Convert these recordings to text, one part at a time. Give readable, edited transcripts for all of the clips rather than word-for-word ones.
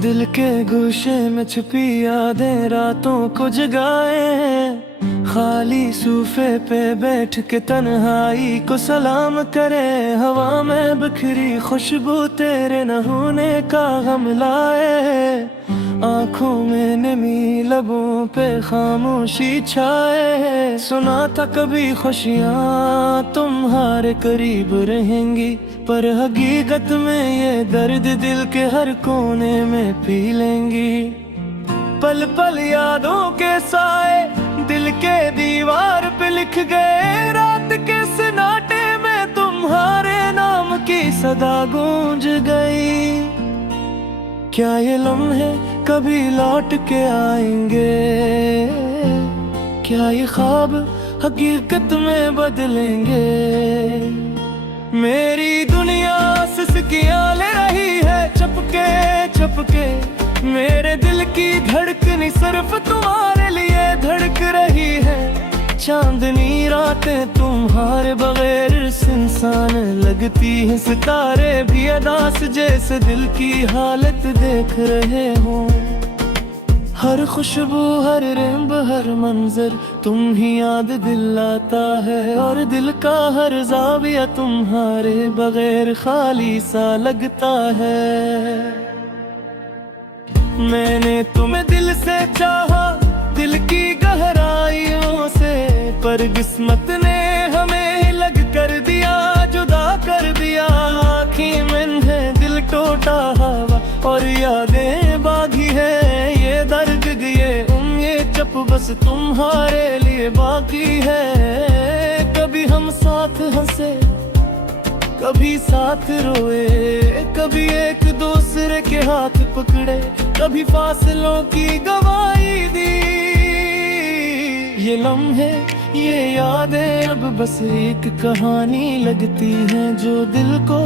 दिल के गोशे में छुपी यादें रातों को जगाए हैं। खाली सूफे पे बैठ के तन्हाई को सलाम करे। हवा में बिखरी खुशबू तेरे न होने का गम लाए। आंखों में नमी लबों पे खामोशी छाए। सुना था कभी खुशियाँ तुम्हारे करीब रहेंगी, पर हकीकत में ये दर्द दिल के हर कोने में पी लेंगी। पल पल यादों के साए दिल के दीवार पे लिख गए। रात के सन्नाटे में तुम्हारे नाम की सदा गूंज गई। क्या ये लम्हे कभी लौट के आएंगे? क्या ये ख्वाब हकीकत में बदलेंगे? मेरी दुनिया सिसकियां ले रही है चपके चपके। मेरे दिल की धड़कन सिर्फ तुम्हारे लिए धड़क रही है। चांदनी रातें तुम्हारे बगैर सुनसान लगती हैं। सितारे भी अदास जैसे दिल की हालत देख रहे हो। हर खुशबू हर रंग हर मंजर तुम ही याद दिलाता है। और दिल का हर ज़ाविया तुम्हारे बगैर खाली सा लगता है। मैंने तुम्हें दिल से चाहा दिल की गहराइयों से, पर किस्मत ने हमें लग कर दिया जुदा कर दिया। आँखें में है दिल टूटा हवा और यादें बागी है। ये दर्द ये ये चप बस तुम्हारे लिए बाकी है। कभी हम साथ हंसे कभी साथ रोए, कभी एक दूसरे के हाथ पकड़े, कभी फासलों की गवाही दी। ये लम्हे ये यादें अब बस एक कहानी लगती हैं, जो दिल को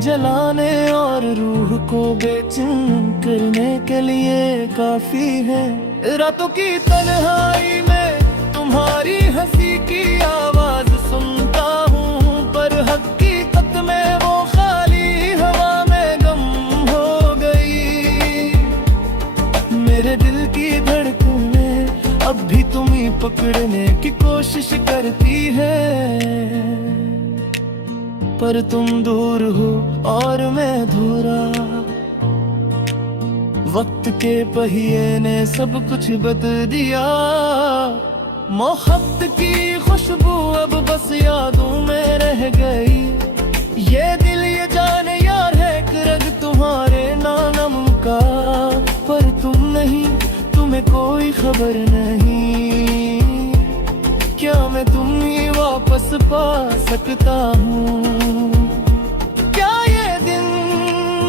जलाने और रूह को बेचैन करने के लिए काफी है। रातों की तन्हाई में तुम्हारी हंसी की आवाज सुनता हूँ, पर हकीकत में वो खाली हवा में गम हो गई। मेरे दिल की धड़कनें अब भी तुम्हें पकड़ने की कोशिश करती है, पर तुम दूर हो और मैं अधूरा। वक्त के पहिए ने सब कुछ बदल दिया। मोहब्बत की खुशबू अब बस यादों में रह गई। ये दिल ये जाने यार है कि रग तुम्हारे नाम का, पर तुम नहीं, तुम्हें कोई खबर नहीं। क्या मैं तुम्हें वापस पा सकता हूँ? क्या ये दिन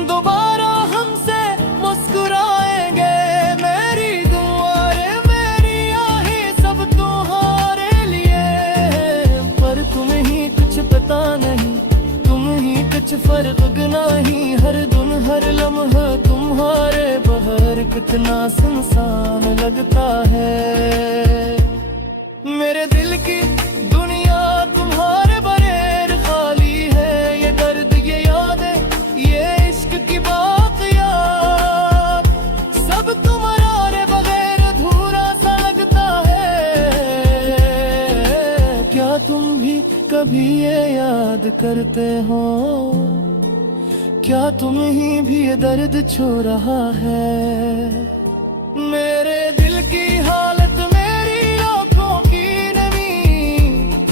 दोबारा हमसे मुस्कुराएंगे? मेरी दुआएं मेरी आहें सब तुम्हारे लिए, पर तुम्हें ही कुछ पता नहीं, तुम ही कुछ फर्क नहीं। हर दिन हर लम्हा तुम्हारे बगैर कितना सुनसान लगता है। मेरे दिल की दुनिया तुम्हारे बगैर खाली है। ये दर्द ये यादें ये इश्क की बाक़ियात सब तुम्हारे बगैर अधूरा सा लगता है। क्या तुम भी कभी ये याद करते हो? क्या तुम ही भी ये दर्द छू रहा है? मेरे दिल की हालत मेरी आँखों की नमी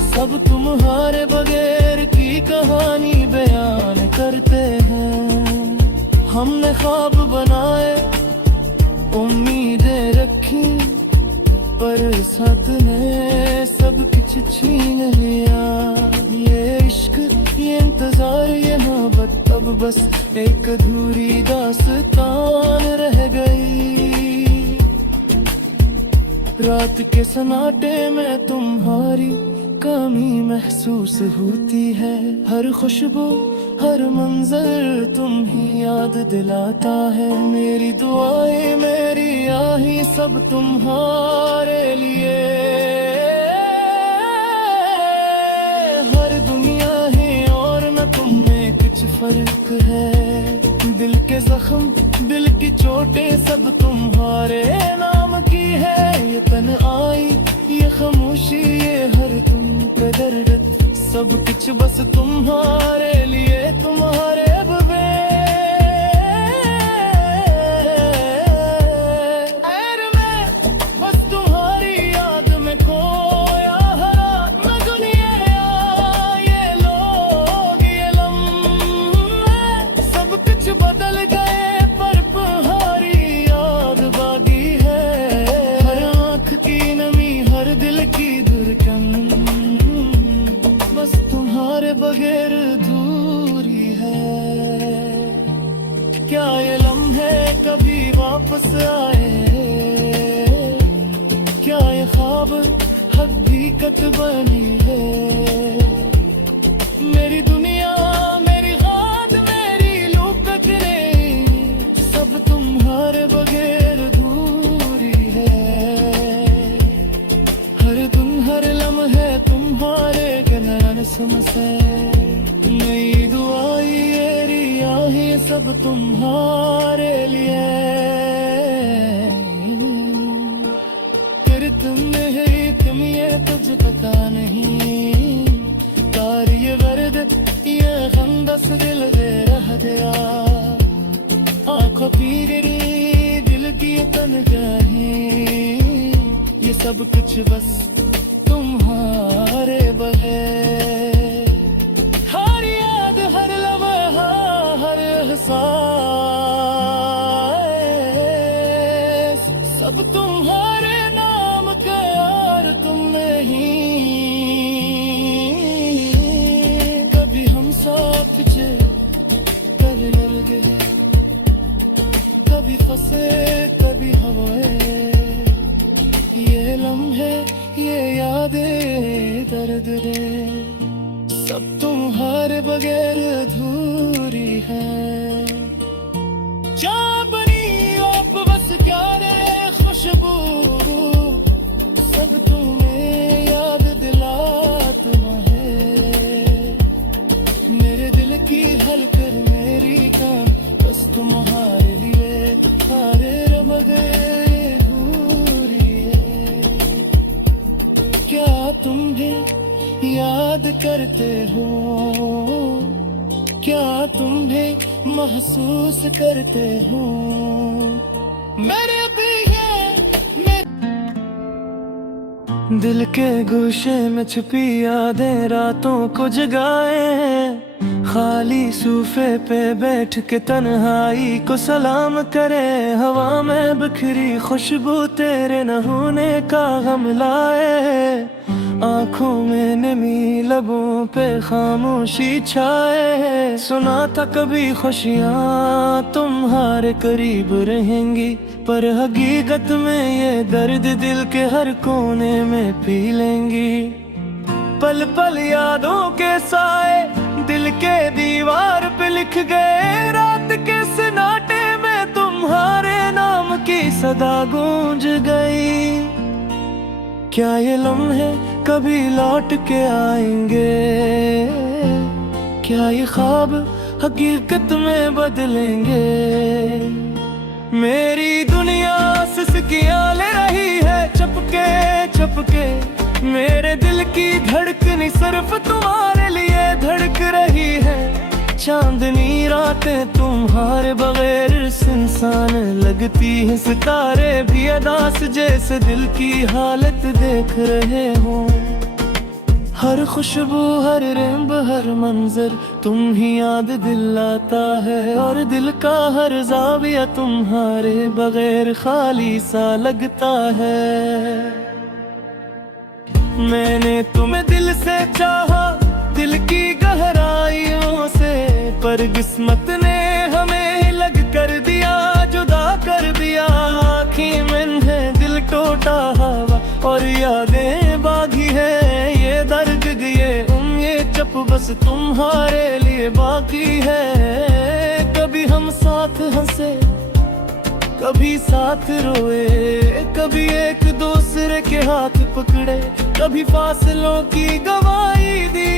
सब तुम्हारे बगैर की कहानी बयान करते हैं। हमने ख्वाब बनाए उम्मीदें रखी, पर साथ ने सब कुछ छीन लिया। ये इश्क ये इंतजार ये मोहब्बत अब बस एक अधूरी दास्तान रह गई। रात के सन्नाटे में तुम्हारी कमी महसूस होती है। हर खुशबू हर मंजर तुम ही याद दिलाता है। मेरी दुआएं मेरी आही सब तुम्हारे लिए। हर दुनिया है और न तुम में कुछ फर्क है। दिल के जख्म दिल की चोट कुछ बस तुम्हारे लिए, तुम्हारे बगैर मैं बस तुम्हारी याद में खोया हरा। न दुनिया ये लोग ये लम्हे सब कुछ बदल गए, पर तुम्हारी याद बागी है। हर आँख की नमी, हर दिल की धड़कन बस तुम्हारे बगैर अधूरी है। क्या ये लम्हे कभी वापस आए? क्या ये ख्वाब हकीकत बनी है? मेरी दुनिया, मेरी हाथ, मेरी लुकने सब तुम्हारे बगैर अधूरी है। हर दिन हर लम्हे तुम्हारे गगन से, नई दुआई ये रियाही सब तुम्हारे लिए। फिर तुमने है तुम ये तुझ पता नहीं, तार ये वर्द ये गंदस दिल दे रह गया। आँखों पी गई दिल की तन्हाई, ये सब कुछ बस तुम्हारे बगैर। हर याद, हर लम्हा, हर एहसास सब तुम्हारे नाम का यार, तुम नहीं। कभी हम साथ चे कर लगे, कभी फंसे कभी हवाए। ये लम्हे ये यादें दर्द दे सब तुम्हारे बगैर अधूरी है। जा बनी आप बस क्या रे खुशबू, सब तुम्हें याद दिलाता है। मेरे दिल की हलकर मेरी कान बस तुम्हारे लिए, सारे रम गए अधूरी है। क्या तुम भी याद करते हो? क्या तुम भी महसूस करते हो? मेरे भी दिल के गोशे में छुपी यादें रातों को जगाए। खाली सूफे पे बैठ के तन्हाई को सलाम करे। हवा में बिखरी खुशबू तेरे न होने का गम लाए। आँखों में नमी, लबों पे खामोशी छाए। सुना था कभी खुशियाँ तुम्हारे करीब रहेंगी, पर हकीकत में ये दर्द दिल के हर कोने में पी लेंगी। पल पल यादों के साए दिल के दीवार पे लिख गए। रात के सन्नाटे में तुम्हारे नाम की सदा गूंज गई। क्या ये लम्हे कभी लौट के आएंगे? क्या ये ख्वाब हकीकत में बदलेंगे? मेरी दुनिया सिसकियां ले रही है चपके चपके। मेरे दिल की धड़कन सिर्फ तुम्हारे लिए धड़क रही है। चांदनी रातें तुम्हारे बगैर सुनसान लगती है। सितारे भी अदास जैसे दिल की हालत देख रहे हो। हर खुशबू, हर रंग, हर मंजर तुम ही याद दिलाता है। और दिल का हर ज़ाविया तुम्हारे बगैर खाली सा लगता है। मैंने तुम्हें दिल से चाहा, दिल की गहराइयों से, पर किस्मत ने हमें लग कर दिया, जुदा कर दिया। आँखें में है दिल टूटा हवा और यादें बागी है। ये दर्द ये ये चप बस तुम्हारे लिए बाकी है। कभी हम साथ हंसे, कभी साथ रोए, कभी एक दूसरे के हाथ पकड़े, कभी फासलों की गवाही दी।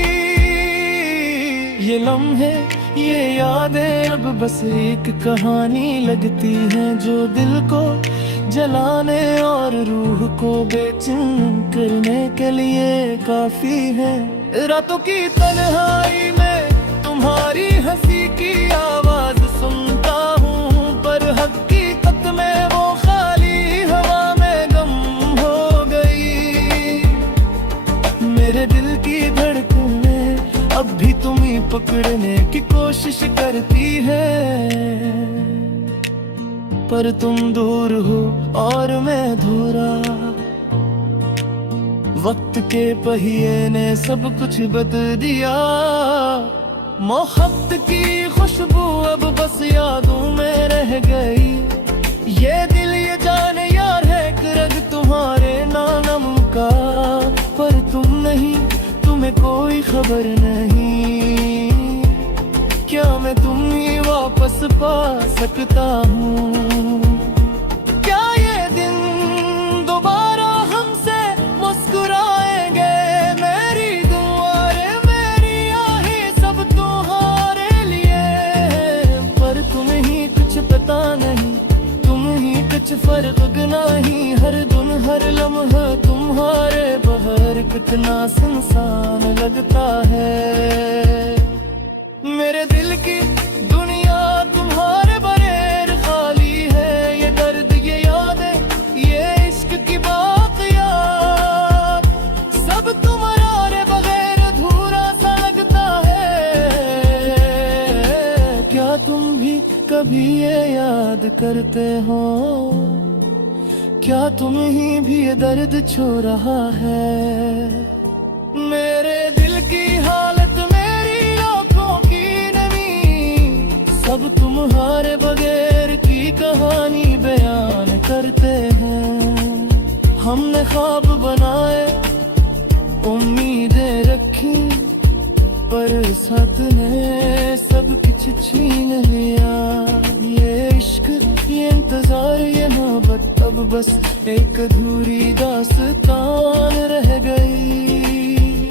ये लम्हे ये यादें अब बस एक कहानी लगती हैं, जो दिल को जलाने और रूह को बेचैन करने के लिए काफी है। रातों की तन्हाई में तुम्हारी हंसी की आवाज सुनता हूँ, पर हकीकत में वो खाली हवा में गम हो गई। मेरे दिल की धड़कनें अब भी तुम्हीं पकड़ने की कोशिश करती है, पर तुम दूर हो और मैं अधूरा। वक्त के पहिए ने सब कुछ बदल दिया, मोहब्बत की खुशबू अब बस यादों में रह गई। ये दिल ये जान यार है कि रग तुम्हारे नाम का, पर तुम नहीं, तुम्हें कोई खबर नहीं। क्या मैं तुम्हें वापस पा सकता हूँ? क्या ये दिन दोबारा हमसे मुस्कुराएंगे? मेरी दुआएं मेरी आहें सब तुम्हारे लिए, पर तुम ही कुछ पता नहीं, तुम ही कुछ फर्क नहीं। हर दिन हर लम्हा तुम्हारे बगैर कितना सुनसान लगता है। मेरे दिल की दुनिया तुम्हारे बगैर खाली है। ये दर्द ये यादें ये इश्क की बाक़ियात सब तुम्हारे बगैर अधूरा सा लगता है। क्या तुम भी कभी ये याद करते हो? क्या तुम ही भी ये दर्द छू रहा है? मेरे दिल की हालत मेरी आँखों की नमी सब तुम्हारे बगैर की कहानी बयान करते हैं। हमने ख्वाब बनाए उम्मीदें रखी, पर साथ ने सब कुछ छीन लिया। ये इश्क ये इंतजार ये मोहब्बत अब बस एक अधूरी दास्तान रह गई।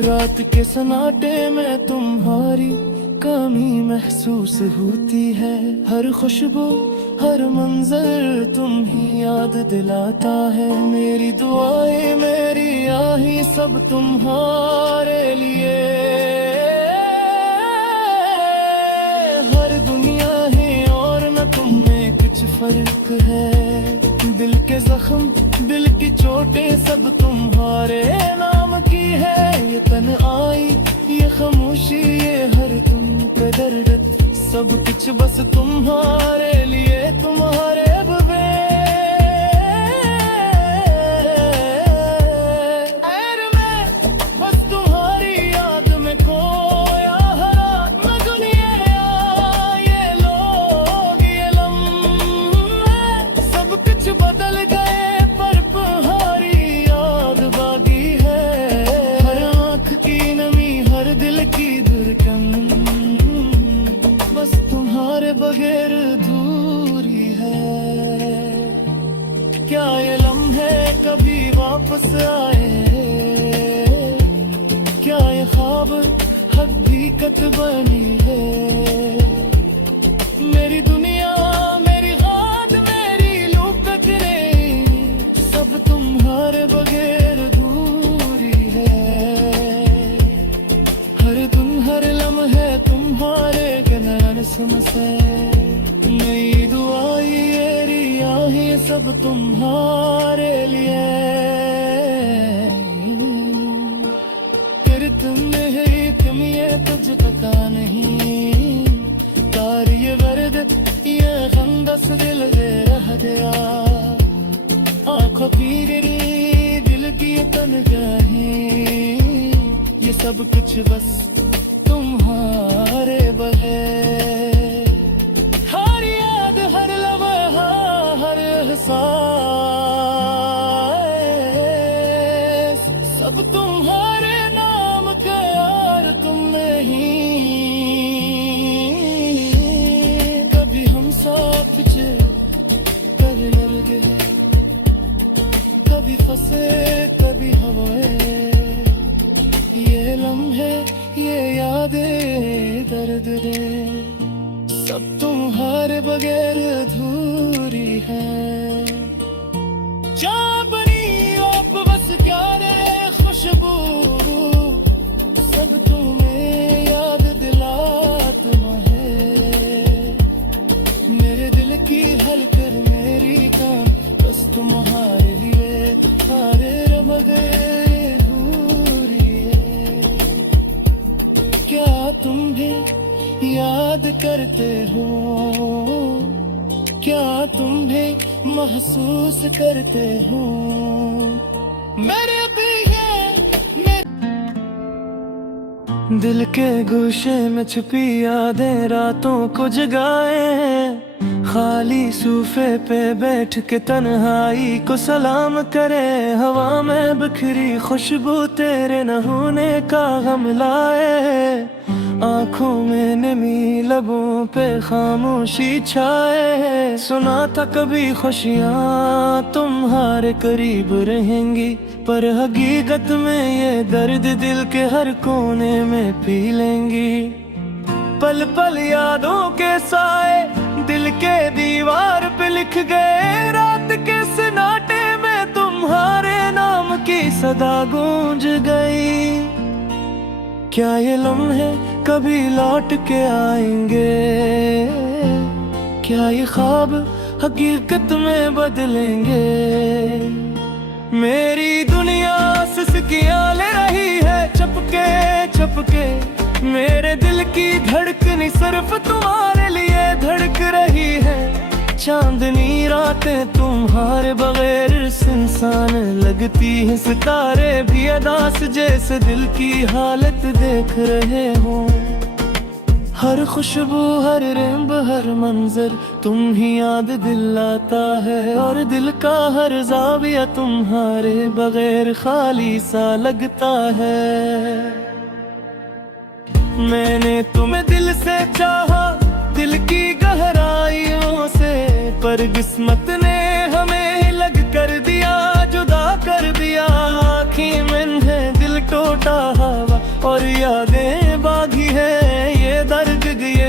रात के सन्नाटे में तुम्हारी कमी महसूस होती है। हर खुशबू हर मंजर तुम ही याद दिलाता है। मेरी दुआएं मेरी आही सब तुम्हारे लिए। हर दुनिया है और न तुम में कुछ फर्क है। दिल के जख्म दिल की चोटें सब तुम्हारे नाम की है। ये तन्हाई ये खामोशी ये हर तुम पे दर्द सब कुछ बस तुम्हारे लिए तुम्हारे बगैर मैं बस तुम्हारी याद में खोया हरा। न दुनिया ये लोग ये लम्हे सब कुछ बदल गए, पर तुम्हारी याद बाकी है। हर आँख की नमी हर दिल की धड़कन बस तुम्हारे बगैर अधूरी है। क्या ये लम्हे कभी वापस आए? क्या ये ख्वाब हकीकत बनी है? मेरी दुनिया मेरी हाथ मेरी लूप तकरे सब तुम्हारे बगैर अधूरी है। हर दिन हर लम्हे तुम्हारे गलन सुनसे नई दुआई मेरी आहें सब तुम्हारे लिए। फिर तुमने ही तुम ये तुझ पता नहीं। तार ये वर्द ये गंदस दिल दे रह दिया। आँखों की गिरी दिल की तन्हाई ये सब कुछ बस तुम्हारे बगैर। हर याद हर लम्हा हर एहसास सब तुम्हारे नाम का यार तुम नहीं। कभी हम साथ कर लगे कभी फंसे कभी हवाएं। ये लम्हे ये यादें दर्द दे सब तुम्हारे बगैर अधूरी है। जा बनी आप बस क्या रे खुशबू याद करते हो, क्या तुम भी महसूस करते हो मेरे भी दिल के गोशे में छुपी यादें रातों को जगाए हैं। खाली सूफे पे बैठ के तन्हाई को सलाम करे, हवा में बिखरी खुशबू तेरे न होने का गम लाए। आंखों में नमी लबों पे खामोशी छाए, सुना था कभी खुशियाँ तुम्हारे करीब रहेंगी, पर हकीकत में ये दर्द दिल के हर कोने में पी लेंगी। पल पल यादों के साए दिल के दीवार पे लिख गए, रात के सन्नाटे में तुम्हारे नाम की सदा गूंज गई। क्या ये लम्हे कभी लौट के आएंगे, क्या ये ख्वाब हकीकत में बदलेंगे। मेरी दुनिया सिसकियां ले रही है चपके चपके, मेरे दिल की धड़कन सिर्फ तुम्हारे लिए धड़क रही है। चांदनी रातें तुम्हारे बगैर सुनसान लगती हैं, सितारे भी अदास जैसे दिल की हालत देख रहे हो। हर खुशबू हर रंग हर मंजर तुम ही याद दिलाता है, और दिल का हर ज़ाविया तुम्हारे बगैर खाली सा लगता है। मैंने तुम्हें दिल से चाहा, दिल की गहराइयों से, पर किस्मत ने हमें लग कर दिया, जुदा कर दिया। आँखें में है दिल टूटा हवा और यादें बागी है, ये दर्द ये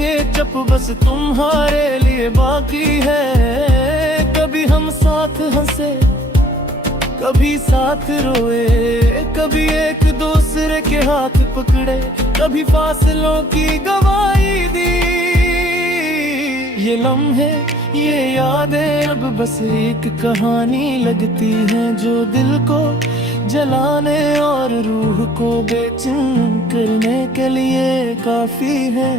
ये चप बस तुम्हारे लिए बाकी है। कभी हम साथ हंसे कभी साथ रोए, कभी एक दूसरे के हाथ पकड़े, कभी फासलों की गवाही दी। ये लम्हे ये यादें अब बस एक कहानी लगती हैं, जो दिल को जलाने और रूह को बेचैन करने के लिए काफी है।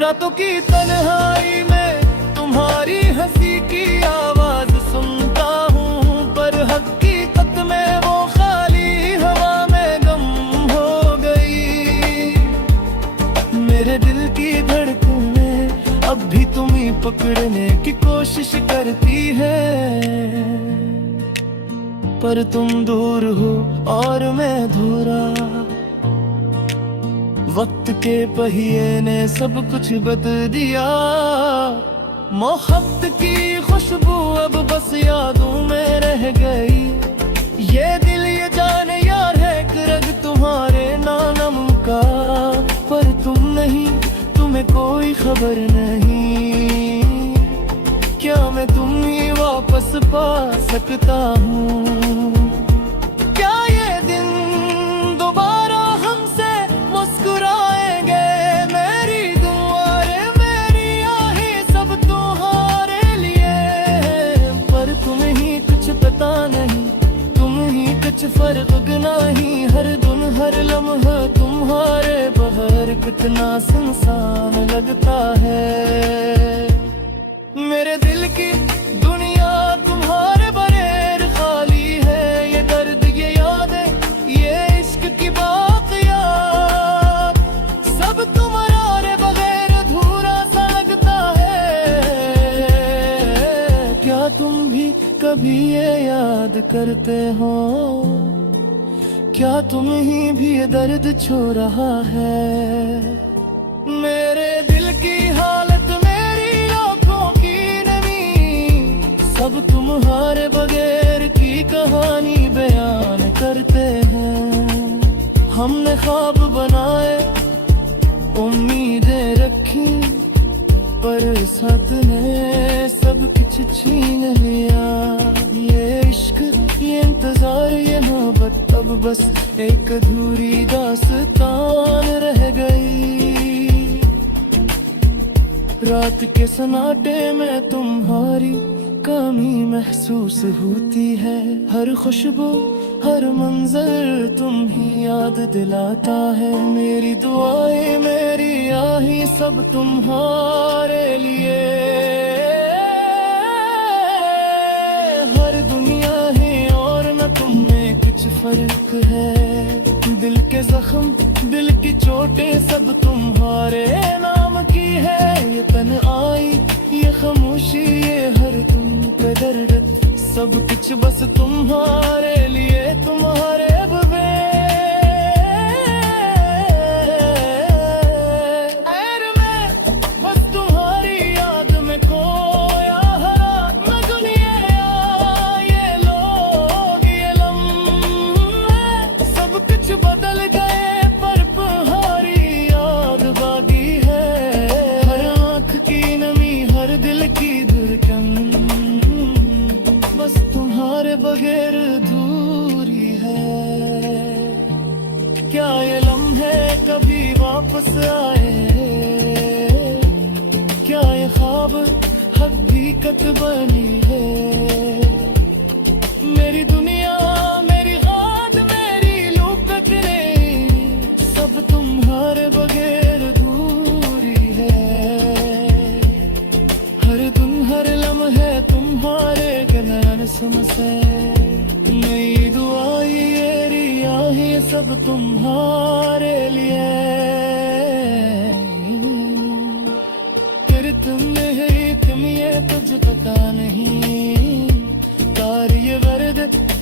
रातों की तन्हाई में तुम्हारी हंसी की आवाज सुनता हूँ, पर हकीकत में वो खाली हवा में गम हो गई। मेरे दिल की धड़कनें अब भी तुम्हें पकड़ने की कोशिश करती है, पर तुम दूर हो और मैं धूरा। वक्त के पहिए ने सब कुछ बदल दिया, मोहब्बत की खुशबू अब बस यादों में रह गई। ये दिल ये जान यार है कि रग तुम्हारे नाम का, पर तुम नहीं, तुम्हें कोई खबर नहीं। क्या मैं तुम्हें वापस पा सकता हूँ? क्या ये दिन दोबारा हमसे मुस्कुराएंगे? मेरी दुआएं मेरी आहें सब तुम्हारे लिए, पर तुम्हें ही कुछ पता नहीं, तुम ही कुछ फर्क नहीं। हर दिन हर लम्हा तुम्हारे बगैर कितना सुनसान लगता है। मेरे दिल की दुनिया तुम्हारे बगैर खाली है, ये दर्द ये यादें ये इश्क की बाक़ियात सब तुम्हारे बगैर अधूरा सा लगता है। क्या तुम भी कभी ये याद करते हो? क्या तुम ही भी ये दर्द छू रहा है? मेरे दिल की हालत मेरी आँखों की नमी सब तुम्हारे बगैर की कहानी बयान करते हैं। हमने ख्वाब बनाए उम्मीदें रखी, पर साथ ने सब कुछ छीन लिया। ये इश्क ये इंतजार ये मोहब्बत अब बस एक अधूरी दास्तान रह गई। रात के सन्नाटे में तुम्हारी कमी महसूस होती है, हर खुशबू हर मंजर तुम ही याद दिलाता है। मेरी दुआएं मेरी आही सब तुम्हारे लिए, हर दुनिया है और न तुम में कुछ फर्क है। दिल के जख्म दिल की चोटें सब तुम्हारे नाम की है। ये तन्हाई ये खामोशी ये हर तुम पे दर्द, सब कुछ बस तुम्हारे लिए तुम्हारे बगैर मैं बस तुम्हारी याद में खोया हरा। मैं दुनिया ये लोग ये लम्हे सब कुछ बदल गए पर तुम्हारी याद बागी है। हर आँख की नमी हर दिल की धड़कन बस तुम्हारे बगैर अधूरी है। क्या ये लम्हे कभी वापस आए, क्या ये ख्वाब हकीकत बनी है। मेरी दुनिया मेरी हाथ मेरी लुकतरे सब तुम्हारे बगैर अधूरी है। हर दिन हर लम्हे तुम्हारे गलन समसे, नई दुआई मेरी आही सब तुम्हारे लिए। फिर तुमने ही तुम ये तुझ पता नहीं, तार ये वर्द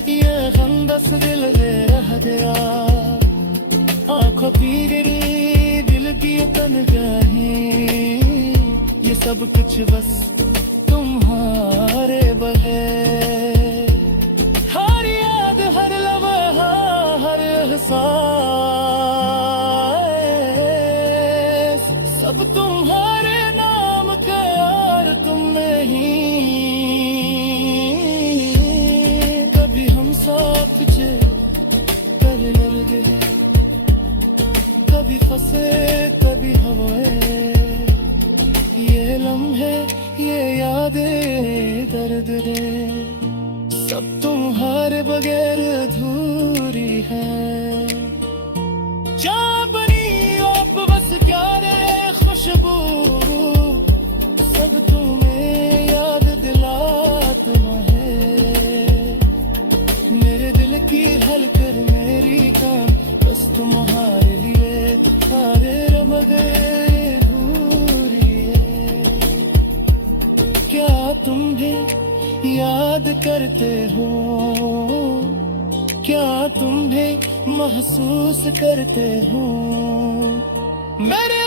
ये खंदस दिल दे रह गया। आँखों की गिरी दिल की तन्हाई ये सब कुछ बस तुम्हारे बगैर। हर याद हर लम्हा हर एहसास सब तुम्हारे नाम का यार तुम में ही। कभी हम साथ चल कर लगे, कभी फंसे कभी हवाएं। ये लम्हे ये यादें दर्द दे सब तुम्हारे बगैर अधूरी है। जा बनी आप बस क्या रे खुशबू सब तुम्हें याद दिलाता है। मेरे दिल की हलकर मेरी काम बस तुम्हारे लिए सारे बगैर तुम भी याद करते हो, क्या तुम भी महसूस करते हो। मेरे